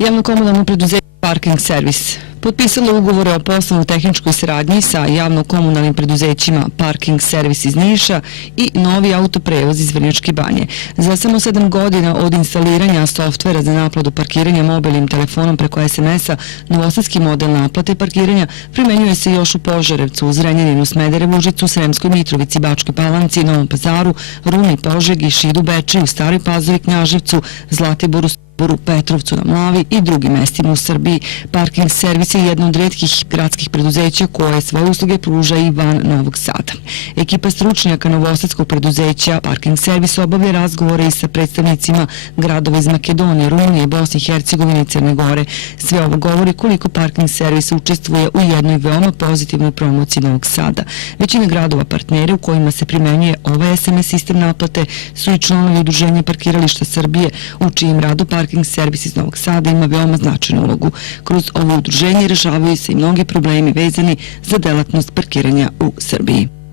Javno-komunalno preduzeće Parking servis potpisalo ugovore o poslovno-tehničkoj saradnji sa javno-komunalnim preduzećima Parking servis iz Niša i Novi autoprevoz iz Vrnjačke Banje. Za samo 7 godina od instaliranja softvera za naplatu parkiranja mobilnim telefonom preko SMS-a, novosadski model naplate parkiranja primenjuje se još u Požarevcu, Zrenjaninu, Smederevu, Užicu, Sremskoj Mitrovici, Bačkoj Palanci, Novom Pazaru, Rumi, Požegi, Šidu, Bečeju, Staroj Pazovi, Knjaževcu, Zlatiboru, Petrovcu na Mlavi i drugim mestima u Srbiji. Parking servis je jedno od retkih gradskih preduzeća koje svoje usluge pruža i van Novog Sada. Ekipa stručnjaka novosadskog preduzeća Parking servis obavlja razgovore i sa predstavnicima gradova iz Makedonije, Rumunije, Bosne i Hercegovine i Crne Gore. Sve ovo govori koliko Parking servis učestvuje u jednoj veoma pozitivnoj promociji Novog Sada. Većina gradova partnera u kojima se primenjuje ovaj SMS sistem naplate su i članovi Udruženja parkirališta Srbije, u čijem radu Parking servis iz Novog Sada ima veoma značajnu ulogu. Kroz ovo udruženje rešavaju se i mnogi problemi vezani za delatnost parkiranja u Srbiji.